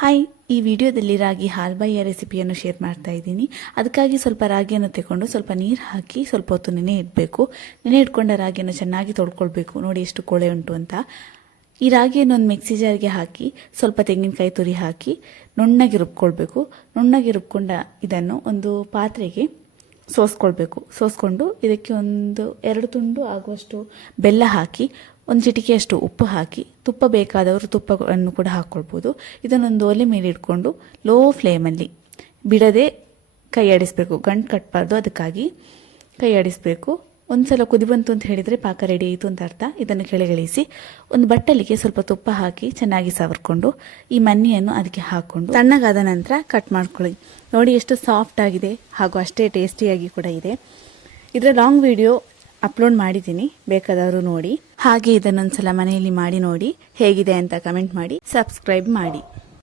Hi, ಈ ವಿಡಿಯೋದಲ್ಲಿ ರಾಗಿ ಹಾಲ್ಬಾಯಿಯ ರೆಸಿಪಿಯನ್ನು share ಮಾಡ್ತಾ ಇದ್ದೀನಿ. ಅದಕ್ಕಾಗಿ ಸ್ವಲ್ಪ ರಾಗಿಯನ್ನು ತಗೊಂಡು ಸ್ವಲ್ಪ ನೀರು ಹಾಕಿ ಸ್ವಲ್ಪ ಹೊತ್ತು ನೆನೆ ಇಡಬೇಕು. ನೆನೆ ಇಟ್ಕೊಂಡ ರಾಗಿಯನ್ನು ಚೆನ್ನಾಗಿ ತೊಳ್ಕೊಳ್ಬೇಕು. ನೋಡಿ ಎಷ್ಟು ಕೊಳೆ ಉಂಟು ಅಂತ. ಈ ರಾಗಿಯನ್ನು ಒಂದು ಮಿಕ್ಸಿ ಜಾರ್ಗೆ ಹಾಕಿ ಸ್ವಲ್ಪ ತೆಂಗಿನಕಾಯಿ ತುರಿ ಹಾಕಿ ನುಣ್ಣಗೆ ರುಬ್ಕೊಳ್ಬೇಕು. ನುಣ್ಣಗೆ ರುಬ್ಕೊಂಡ ಇದನ್ನು ಒಂದು ಪಾತ್ರೆಗೆ ಸೋಸ್ಕೊಳ್ಬೇಕು. ಸೋಸ್ಕೊಂಡು ಇದಕ್ಕೆ ಒಂದು 2 ತುಂಡು ಆಗುವಷ್ಟು ಬೆಲ್ಲ ಹಾಕಿ ಒಂದು ಚಿಟಿಕೆಯಷ್ಟು ಉಪ್ಪು ಹಾಕಿ, ತುಪ್ಪ ಬೇಕಾದವರು ತುಪ್ಪವನ್ನು ಕೂಡ ಹಾಕ್ಕೊಳ್ಬೋದು. ಇದನ್ನೊಂದು ಒಲೆ ಮೇಲೆ ಇಟ್ಕೊಂಡು ಲೋ ಫ್ಲೇಮಲ್ಲಿ ಬಿಡದೆ ಕೈ ಆಡಿಸಬೇಕು. ಗಂಟು ಕಟ್ಟಬಾರ್ದು, ಅದಕ್ಕಾಗಿ ಕೈ ಆಡಿಸಬೇಕು. ಒಂದು ಸಲ ಕುದಿ ಬಂತು ಅಂತ ಹೇಳಿದರೆ ಪಾಕ ರೆಡಿ ಆಯಿತು ಅಂತ ಅರ್ಥ. ಇದನ್ನು ಕೆಳಗಿಳಿಸಿ ಒಂದು ಬಟ್ಟಲಿಗೆ ಸ್ವಲ್ಪ ತುಪ್ಪ ಹಾಕಿ ಚೆನ್ನಾಗಿ ಸವರ್ಕೊಂಡು ಈ ಮನ್ನಿಯನ್ನು ಅದಕ್ಕೆ ಹಾಕ್ಕೊಂಡು ತಣ್ಣಗಾದ ನಂತರ ಕಟ್ ಮಾಡ್ಕೊಳ್ಳಿ. ನೋಡಿ ಎಷ್ಟು ಸಾಫ್ಟ್ ಆಗಿದೆ ಹಾಗೂ ಅಷ್ಟೇ ಟೇಸ್ಟಿಯಾಗಿ ಕೂಡ ಇದೆ. ಇದರ ಲಾಂಗ್ ವಿಡಿಯೋ ಅಪ್ಲೋಡ್ ಮಾಡಿದ್ದೀನಿ, ಬೇಕಾದವರು ನೋಡಿ. ಹಾಗೆ ಇದನ್ನೊಂದ್ಸಲ ಮನೆಯಲ್ಲಿ ಮಾಡಿ ನೋಡಿ, ಹೇಗಿದೆ ಅಂತ ಕಮೆಂಟ್ ಮಾಡಿ, ಸಬ್ಸ್ಕ್ರೈಬ್ ಮಾಡಿ.